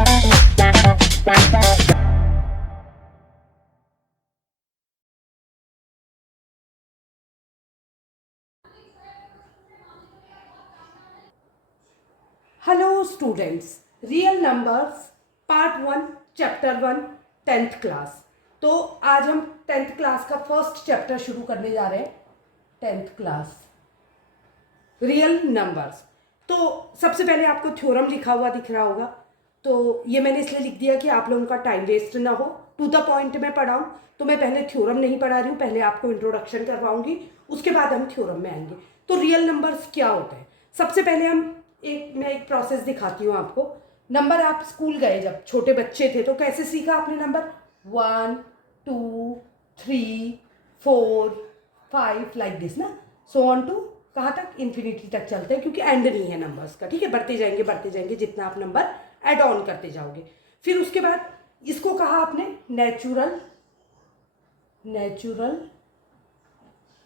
Hello students, real numbers part 1 chapter 1 10th class. तो आज हम 10th क्लास का फर्स्ट चैप्टर शुरू करने जा रहे हैं। 10th class real numbers. तो सबसे पहले आपको थ्योरम लिखा हुआ दिख रहा होगा, तो ये मैंने इसलिए लिख दिया कि आप लोगों का टाइम वेस्ट ना हो, टू द पॉइंट में पढ़ाऊँ। तो मैं पहले थ्योरम नहीं पढ़ा रही हूँ, पहले आपको इंट्रोडक्शन करवाऊंगी, उसके बाद हम थ्योरम में आएंगे। तो रियल नंबर्स क्या होते हैं, सबसे पहले मैं एक प्रोसेस दिखाती हूँ आपको। नंबर आप स्कूल गए जब छोटे बच्चे थे तो कैसे सीखा आपने नंबर 1 2 3 4 5 लाइक दिस ना, सो ऑन टू कहाँ तक, इन्फिनिटी तक चलते हैं, क्योंकि एंड नहीं है नंबर्स का। ठीक है, बढ़ते जाएंगे जितना आप नंबर ऐड ऑन करते जाओगे। फिर उसके बाद इसको कहा आपने नेचुरल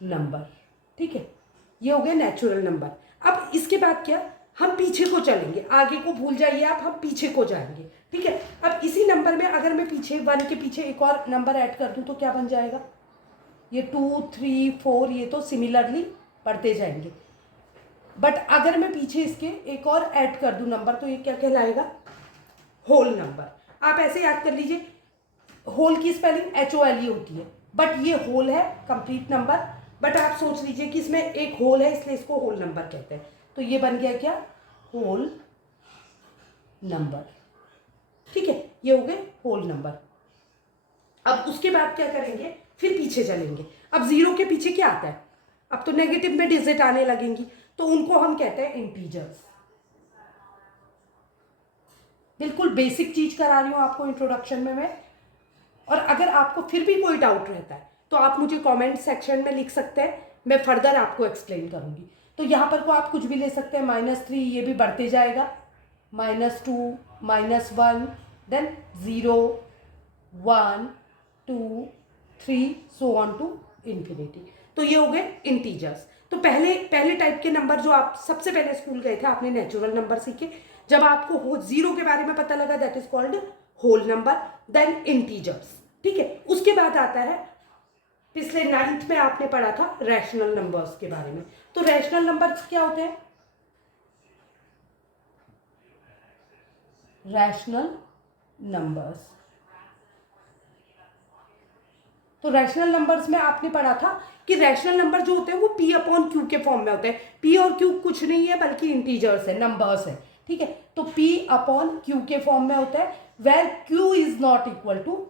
नंबर। ठीक है, ये हो गया नेचुरल नंबर। अब इसके बाद क्या, हम पीछे को चलेंगे, आगे को भूल जाइए आप, हम पीछे को जाएंगे। ठीक है, अब इसी नंबर में अगर मैं पीछे 1 के पीछे एक और नंबर ऐड कर दूं तो क्या बन जाएगा, ये 2 3 4, ये तो सिमिलरली बढ़ते जाएंगे। बट अगर मैं पीछे इसके एक और ऐड कर दूं नंबर तो ये क्या कहलाएगा, होल नंबर। आप ऐसे याद कर लीजिए, होल की स्पेलिंग HOLE होती है, बट ये होल है, कंप्लीट नंबर। बट आप सोच लीजिए कि इसमें एक होल है, इसलिए इसको होल नंबर कहते हैं। तो ये बन गया क्या, होल नंबर। ठीक है, ये हो गए होल नंबर। अब उसके बाद क्या करेंगे, फिर पीछे चलेंगे। अब 0 के पीछे क्या आता है, अब तो नेगेटिव में डिजिट आने लगेंगी, तो उनको हम कहते हैं इंटीजर्स। बिल्कुल बेसिक चीज करा रही हूं आपको इंट्रोडक्शन में मैं। और अगर आपको फिर भी कोई डाउट रहता है तो आप मुझे कमेंट सेक्शन में लिख सकते हैं, मैं फर्दर आपको एक्सप्लेन करूंगी। तो यहाँ पर को आप कुछ भी ले सकते हैं, -3, ये भी बढ़ते जाएगा, -2 -1 then 0 1 2 3 so on to infinity. तो ये हो गए इंटीजर्स। तो पहले टाइप के नंबर जो आप सबसे पहले स्कूल गए थे, आपने नेचुरल नंबर सीखे। जब आपको 0 के बारे में पता लगा, that is called whole number, then integers. ठीक है, उसके बाद आता है, पिछले 9th में आपने पढ़ा था रैशनल नंबर्स के बारे में। तो रैशनल नंबर्स क्या होते हैं, रैशनल नंबर्स। तो रैशनल नंबर्स में आपने पढ़ा था कि रैशनल नंबर जो होते हैं वो P/Q के फॉर्म में होते हैं। P और Q कुछ नहीं है बल्कि इंटीजर्स है, नंबर्स है। ठीक है, तो P/Q के फॉर्म में होता है, where Q is not equal to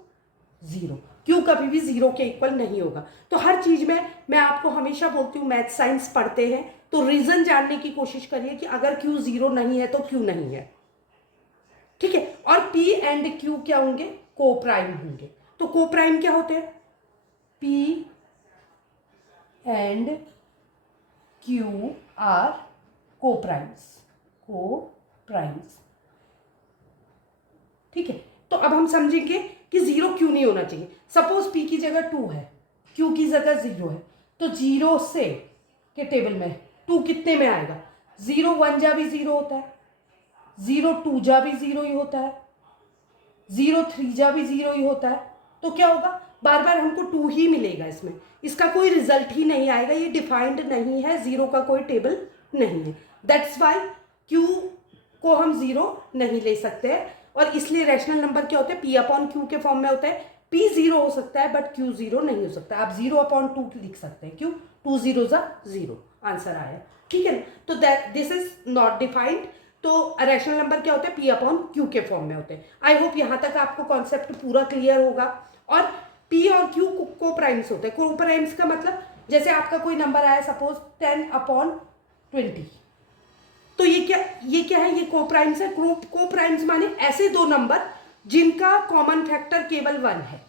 0। Q कभी भी 0 के इक्वल नहीं होगा। तो हर चीज में मैं आपको हमेशा बोलती हूँ, मैथ साइंस पढ़ते हैं तो रीजन जानने की कोशिश करिए कि अगर Q 0 नहीं है तो क्यों नहीं है। ठीक है, और P एंड Q क्या होंगे, को प्राइम होंगे। तो को प्राइम क्या होते हैं, P एंड Q आर को प्राइम्स। ठीक है, तो अब हम समझेंगे कि 0 क्यों नहीं होना चाहिए। सपोज P की जगह 2 है, Q की जगह 0 है, तो 0 से के टेबल में 2 कितने में आएगा, 0 1 जा भी 0 होता है, 0 2 जा भी 0 ही होता है, 0 3 जा भी 0 ही होता है। तो क्या होगा, बार बार हमको 2 ही मिलेगा, इसमें इसका कोई रिजल्ट ही नहीं आएगा, ये डिफाइंड नहीं है, 0 का कोई टेबल नहीं है। दैट्स वाई Q को हम 0 नहीं ले सकते हैं। और इसलिए रैशनल नंबर क्या होते हैं, P/Q के फॉर्म में होते हैं। P 0 हो सकता है बट Q 0 नहीं हो सकता। आप 0/2 लिख सकते हैं, क्यों, 2 0 0 आंसर आया। ठीक है ना, तो दिस इज नॉट डिफाइंड। तो रैशनल नंबर क्या होते हैं, P/Q के फॉर्म में होते हैं। आई होप यहाँ तक आपको कॉन्सेप्ट पूरा क्लियर होगा। और P और Q को प्राइम्स होते हैं। को प्राइम्स का मतलब, जैसे आपका कोई नंबर आया सपोज 10/20, तो ये क्या है, ये को प्राइम्स है। को प्राइम्स माने ऐसे दो नंबर जिनका कॉमन फैक्टर केवल 1 है,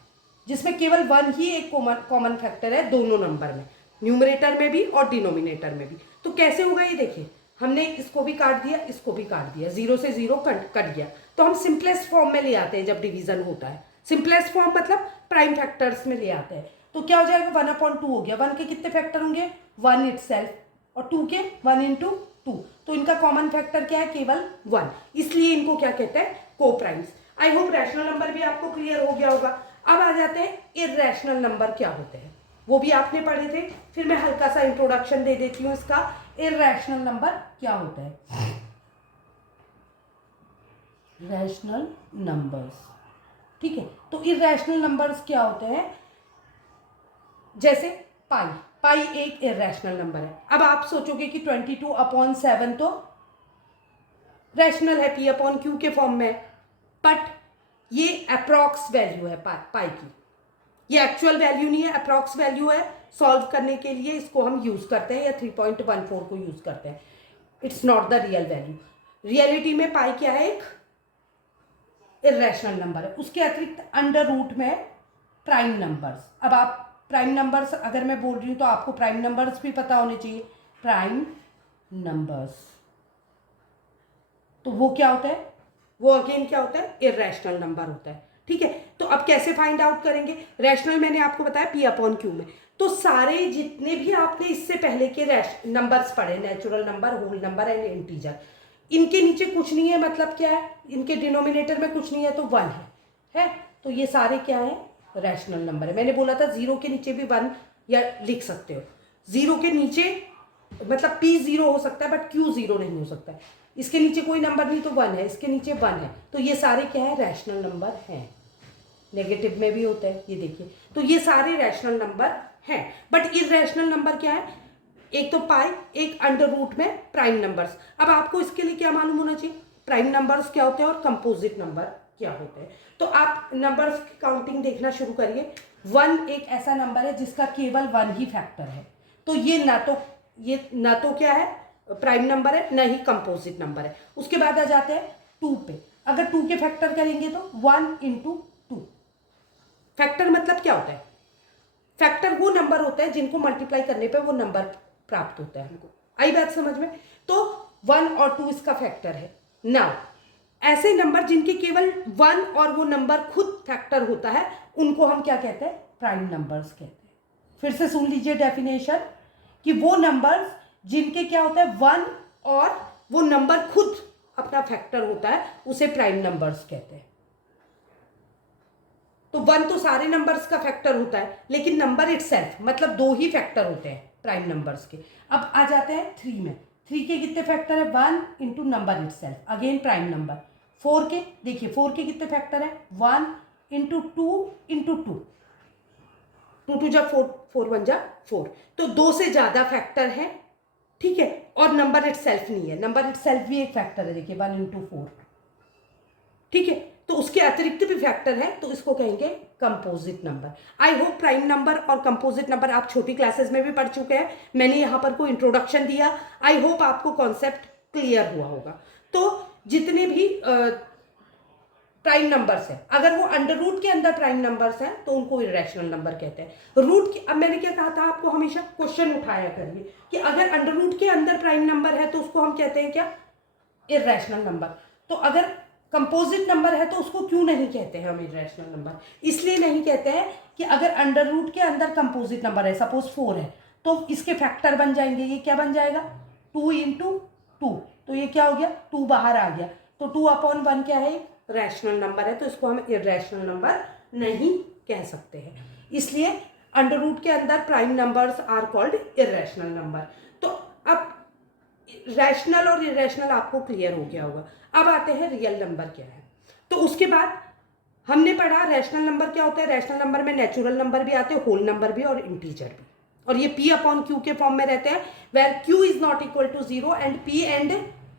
जिसमें केवल 1 ही एक कॉमन फैक्टर है दोनों नंबर में, न्यूमरेटर में भी और डिनोमिनेटर में भी। तो कैसे होगा ये देखिए, हमने इसको भी काट दिया, इसको भी काट दिया, 0 से 0 कट गया। तो हम सिंपलेस्ट फॉर्म में ले आते हैं जब डिवीजन होता है। सिंपलेस्ट फॉर्म मतलब प्राइम फैक्टर्स में ले आते हैं। तो क्या हो जाएगा, 1/2 हो गया। 1 के कितने फैक्टर होंगे, 1 इटसेल्फ, और 2 के 1 × 2, तो इनका कॉमन फैक्टर क्या है, केवल 1, इसलिए इनको क्या कहते हैं, coprimes. I hope rational number भी आपको क्लियर हो गया होगा। अब आ जाते हैं इर्रेशनल नंबर क्या होते हैं, वो भी आपने पढ़े थे, फिर मैं हल्का सा इंट्रोडक्शन दे देती हूँ इसका। इर्रेशनल नंबर क्या होता है, रैशनल नंबर्स, ठीक है। तो इर्रेशनल नंबर्स क्या होते हैं, जैसे पाई, पाई एक इर्रेशनल नंबर है। अब आप सोचोगे कि 22/7 तो रैशनल है, P/Q के फॉर्म में, बट ये अप्रॉक्स वैल्यू है पाई की, ये एक्चुअल वैल्यू नहीं है, अप्रॉक्स वैल्यू है। सॉल्व करने के लिए इसको हम यूज करते हैं, या 3.14 को यूज करते हैं, it's not the real value. Reality में पाई क्या है, एक इर्रेशनल नंबर है। उसके अतिरिक्त अंडर रूट में प्राइम नंबर्स। अब आप प्राइम नंबर्स अगर मैं बोल रही हूँ तो आपको प्राइम नंबर्स भी पता होने चाहिए, प्राइम नंबर्स, तो वो क्या होता है, वो अगेन क्या होता है, इर्रेशनल नंबर होता है, ठीक है। तो अब कैसे फाइंड आउट करेंगे, रैशनल मैंने आपको बताया P/Q में, तो सारे जितने भी आपने इससे पहले के नंबर्स पढ़े, natural number, whole number and integer, इनके नीचे कुछ नहीं है, मतलब क्या है, इनके डिनोमिनेटर में कुछ नहीं है, तो 1 है, तो ये सारे क्या है, रैशनल नंबर है। मैंने बोला था 0 के नीचे भी 1 या लिख सकते हो, 0 के नीचे मतलब P 0 हो सकता है बट Q 0 नहीं हो सकता है, इसके नीचे कोई नंबर नहीं तो 1 है, इसके नीचे 1 है, तो ये सारे क्या है, रैशनल नंबर हैं। नेगेटिव में भी होता है, ये देखिए, तो ये सारे रैशनल नंबर हैं। बट इर्रेशनल नंबर क्या है, एक तो पाई, एक अंडर रूट में प्राइम नंबर्स। अब आपको इसके लिए क्या मालूम होना चाहिए, प्राइम नंबर्स क्या होते हैं और कंपोजिट नंबर क्या होते हैं। तो आप नंबर्स की काउंटिंग देखना शुरू करिए। 1 एक ऐसा नंबर है जिसका केवल 1 ही फैक्टर है, तो ये ना तो क्या है, प्राइम नंबर है, ना ही कंपोजिट नंबर है। उसके बाद आ जाते हैं 2 पे, अगर 2 के फैक्टर करेंगे तो 1 × 2। फैक्टर मतलब क्या होता है, फैक्टर वो नंबर होता है जिनको मल्टीप्लाई करने पे वो नंबर प्राप्त होता है हमको। आई बात समझ में, तो 1 और 2 इसका फैक्टर है। नाउ ऐसे नंबर जिनके केवल 1 और वो नंबर खुद फैक्टर होता है, उनको हम क्या कहते हैं, प्राइम नंबर्स कहते हैं। फिर से सुन लीजिए डेफिनेशन, कि वो नंबर्स जिनके क्या होता है 1 और वो नंबर खुद अपना फैक्टर होता है, उसे प्राइम नंबर्स कहते हैं। तो 1 तो सारे नंबर्स का फैक्टर होता है, लेकिन नंबर इटसेल्फ मतलब 2 ही फैक्टर होते हैं प्राइम नंबर्स के। अब आ जाते हैं 3 में, 3 के कितने फैक्टर है, 1 × number itself, again prime number. 4 के देखिए, 4 के कितने फैक्टर है, 1 × 2 × 2, 2 जा 4, 4 1 जा 4, तो 2 से ज्यादा फैक्टर है, ठीक है। और नंबर इटसेल्फ नहीं है, नंबर इटसेल्फ भी एक फैक्टर है, देखिए 1 × 4, ठीक है। तो उसके अतिरिक्त भी फैक्टर है, तो इसको कहेंगे composite number. I hope prime number और कंपोजिट नंबर आप छोटी क्लासेस में भी पढ़ चुके हैं, मैंने यहाँ पर कोई इंट्रोडक्शन दिया, आई होप आपको कॉन्सेप्ट क्लियर हुआ होगा। तो जितने भी प्राइम नंबर्स हैं, अगर वो अंडर रूट के अंदर प्राइम नंबर्स हैं तो उनको इर्रेशनल नंबर कहते हैं। रूट के, अब मैंने क्या कहा था आपको, हमेशा क्वेश्चन उठाया करिए कि अगर अंडर रूट के अंदर प्राइम नंबर है तो उसको हम कहते हैं क्या, इर्रेशनल नंबर। तो अगर कंपोजिट नंबर है तो उसको क्यों नहीं कहते हैं हम इर्रेशनल नंबर, इसलिए नहीं कहते हैं कि अगर अंडर रूट के अंदर कंपोजिट नंबर है, सपोज 4 है, तो इसके फैक्टर बन जाएंगे, ये क्या बन जाएगा, 2 × 2, तो ये क्या हो गया, 2 बाहर आ गया, तो 2/1 क्या है, रैशनल नंबर है, तो इसको हम इर्रेशनल नंबर नहीं कह सकते हैं। इसलिए अंडर रूट के अंदर prime numbers are called irrational number. तो अब रैशनल और इर्रेशनल आपको क्लियर हो गया होगा। अब आते हैं रियल नंबर क्या है। तो उसके बाद हमने पढ़ा रैशनल नंबर क्या होता है, रैशनल नंबर में नेचुरल नंबर भी आते हैं, होल नंबर भी और इंटीजर भी, और ये P/Q के फॉर्म में रहते हैं, where Q is not equal to 0 and P and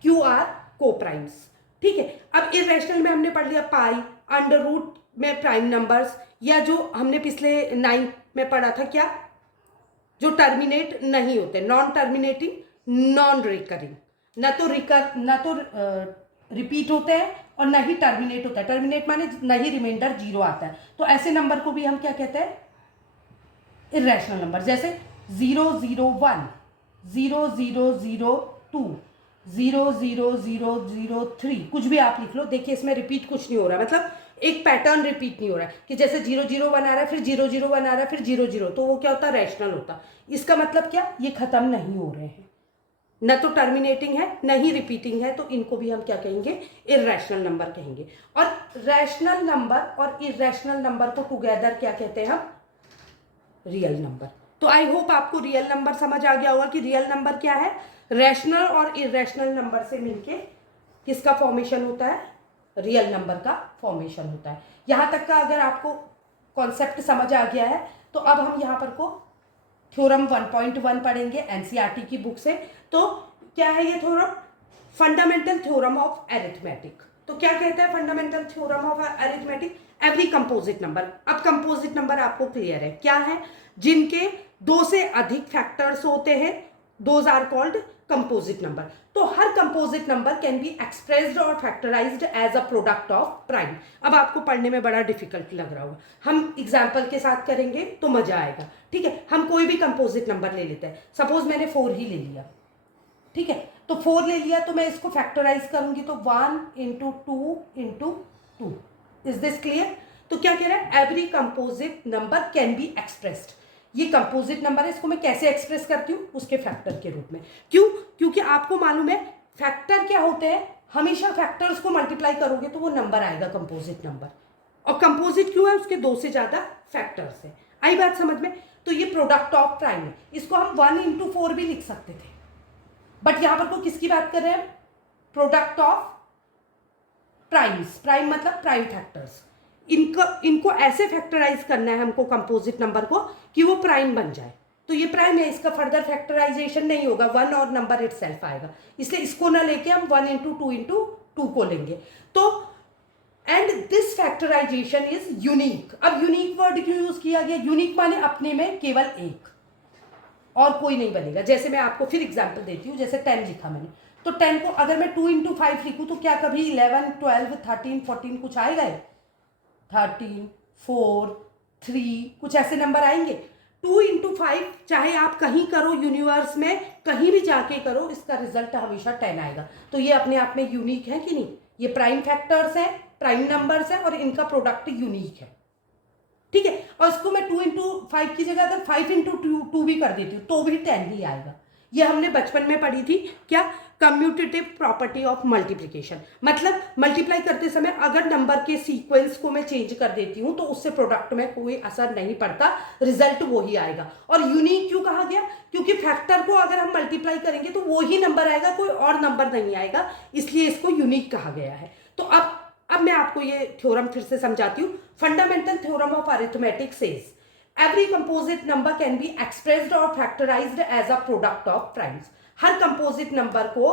Q are coprimes, ठीक है। अब इर्रेशनल में हमने पढ़ लिया पाई, अंडर रूट में प्राइम नंबर्स, या जो हमने पिछले 9 में पढ़ा था क्या, जो टर्मिनेट नहीं होते, नॉन टर्मिनेटिंग, नॉन रिकरिंग, ना तो रिपीट होते हैं और ना ही टर्मिनेट होता है। टर्मिनेट माने ना ही रिमाइंडर 0 आता है, तो ऐसे नंबर को भी हम क्या कहते हैं, इर्रेशनल नंबर। जैसे 001, 0002, 00003, कुछ भी आप लिख लो, देखिए इसमें रिपीट कुछ नहीं हो रहा है, मतलब एक पैटर्न रिपीट नहीं हो रहा है कि जैसे 001 आ रहा है, फिर 001 आ रहा है, फिर 00, तो वो क्या होता है, रैशनल होता। इसका मतलब क्या, ये खत्म नहीं हो रहे हैं, न तो टर्मिनेटिंग है न ही रिपीटिंग है, तो इनको भी हम क्या कहेंगे, इर्रेशनल नंबर कहेंगे। और रैशनल नंबर और इर्रेशनल नंबर को टुगेदर क्या कहते हैं हम, रियल नंबर। तो आई होप आपको रियल नंबर समझ आ गया होगा कि रियल नंबर क्या है, रैशनल और इर्रेशनल नंबर से मिलके किसका फॉर्मेशन होता है, रियल नंबर का फॉर्मेशन होता है। यहां तक का अगर आपको कॉन्सेप्ट समझ आ गया है तो अब हम यहां पर को थ्योरम 1.1 पढ़ेंगे एनसीईआरटी की बुक से। तो क्या है ये theorem, fundamental theorem of arithmetic. तो क्या कहता है fundamental theorem of arithmetic, every composite number. अब कंपोजिट नंबर आपको क्लियर है क्या है, जिनके दो से अधिक फैक्टर्स होते हैं, those are called composite number. तो हर composite number can be expressed और factorized as a product of prime. अब आपको पढ़ने में बड़ा डिफिकल्ट लग रहा होगा, हम एग्जाम्पल के साथ करेंगे तो मजा आएगा। ठीक है, हम कोई भी कंपोजिट नंबर ले लेते हैं, सपोज मैंने 4 ही ले लिया, ठीक है, तो 4 ले लिया तो मैं इसको फैक्टराइज करूंगी तो 1 into 2 into 2। Is this clear? तो क्या कह रहा है, every composite number can be expressed. ये कंपोजिट नंबर है, इसको मैं कैसे एक्सप्रेस करती हूँ, उसके फैक्टर के रूप में। क्यों? क्योंकि आपको मालूम है फैक्टर क्या होते हैं, हमेशा फैक्टर्स को मल्टीप्लाई करोगे तो वो नंबर आएगा कंपोजिट नंबर। और कंपोजिट क्यों है, उसके 2 से ज्यादा फैक्टर्स है। आई बात समझ में? तो ये प्रोडक्ट ऑफ प्राइम है, इसको हम 1 इंटू 4 भी लिख सकते थे, बट यहां पर को किसकी बात कर रहे हैं, प्रोडक्ट ऑफ प्राइम्स। प्राइम मतलब प्राइम फैक्टर्स। इनको ऐसे फैक्टराइज करना है हमको कंपोजिट नंबर को कि वो प्राइम बन जाए। तो ये प्राइम है, इसका फर्दर फैक्टराइजेशन नहीं होगा, 1 और नंबर इटसेल्फ आएगा, इसलिए इसको ना लेके हम 1 इंटू 2 इंटू 2 को लेंगे। तो and this factorisation is unique. अब यूनिक वर्ड क्यों यूज किया गया, यूनिक माने अपने में केवल एक, और कोई नहीं बनेगा। जैसे मैं आपको फिर एग्जांपल देती हूँ, जैसे 10 लिखा मैंने, तो 10 को अगर मैं 2 इंटू 5 लिखूँ तो क्या कभी 11, 12, 13, 14 कुछ आएगा, 13, 4, 3 कुछ ऐसे नंबर आएंगे। 2 इंटू 5 चाहे आप कहीं करो, यूनिवर्स में कहीं भी जाके करो, इसका रिजल्ट हमेशा 10 आएगा। तो ये अपने आप में यूनिक है कि नहीं, ये प्राइम फैक्टर्स है, प्राइम नंबर्स है, और इनका प्रोडक्ट यूनिक है। ठीक है, और इसको मैं 2 इंटू 5 की जगह अगर 5 इंटू 2 भी कर देती हूँ तो भी 10 ही आएगा। ये हमने बचपन में पढ़ी थी, क्या, कम्यूटेटिव प्रॉपर्टी ऑफ मल्टीप्लिकेशन। मतलब मल्टीप्लाई करते समय अगर नंबर के सीक्वेंस को मैं चेंज कर देती हूँ तो उससे प्रोडक्ट में कोई असर नहीं पड़ता, रिजल्ट वो ही आएगा। और यूनिक क्यों कहा गया, क्योंकि फैक्टर को अगर हम मल्टीप्लाई करेंगे तो वो ही नंबर आएगा, कोई और नंबर नहीं आएगा, इसलिए इसको यूनिक कहा गया है। तो अब मैं आपको ये थ्योरम फिर से समझाती हूँ। Fundamental theorem of arithmetic says every composite number can be expressed और factorized as a product of primes. हर कंपोजिट नंबर को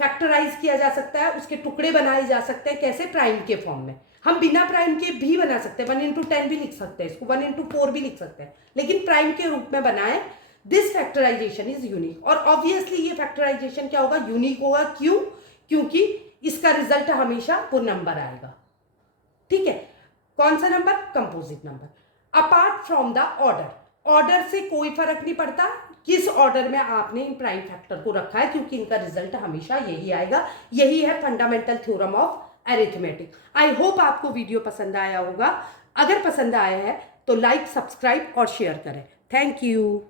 फैक्टराइज किया जा सकता है, उसके टुकड़े बनाए जा सकते हैं, कैसे, प्राइम के फॉर्म में। हम बिना प्राइम के भी बना सकते हैं, 1 इंटू 10 भी लिख सकते हैं, इसको 1 इंटू 4 भी लिख सकते हैं, लेकिन प्राइम के रूप में बनाए। This factorisation is unique. और ऑब्वियसली ये फैक्टराइजेशन क्या होगा, यूनिक होगा। क्यों? क्योंकि इसका रिजल्ट हमेशा वो नंबर आएगा। ठीक है, कौन सा number, composite number. Apart from the order, order से कोई फर्क नहीं पड़ता किस ऑर्डर में आपने इन प्राइम फैक्टर को रखा है, क्योंकि इनका रिजल्ट हमेशा यही आएगा। यही है fundamental theorem of arithmetic. I hope आपको वीडियो पसंद आया होगा। अगर पसंद आया है तो लाइक, सब्सक्राइब और शेयर करें। Thank you.